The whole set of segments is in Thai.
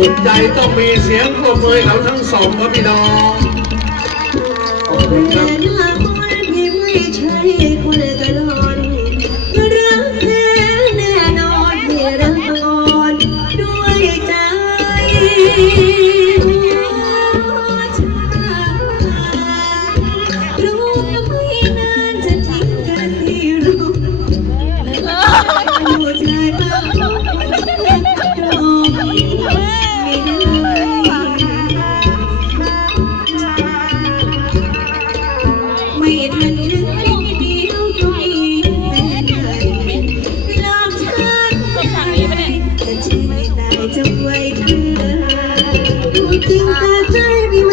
ถูกใจต้องมีเสียงปรบมือเราทั้งสองครับพี่น้องขอบคุณครับ think that I'm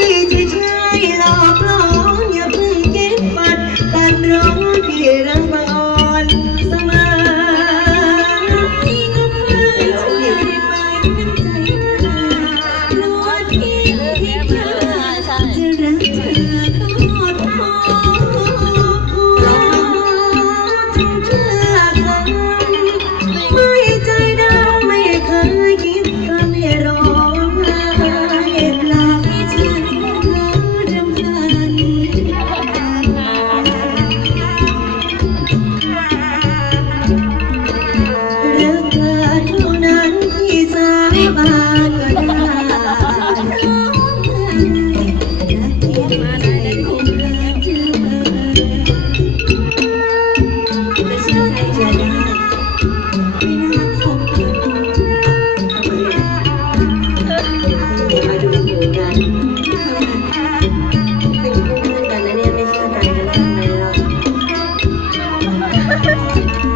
Thank you.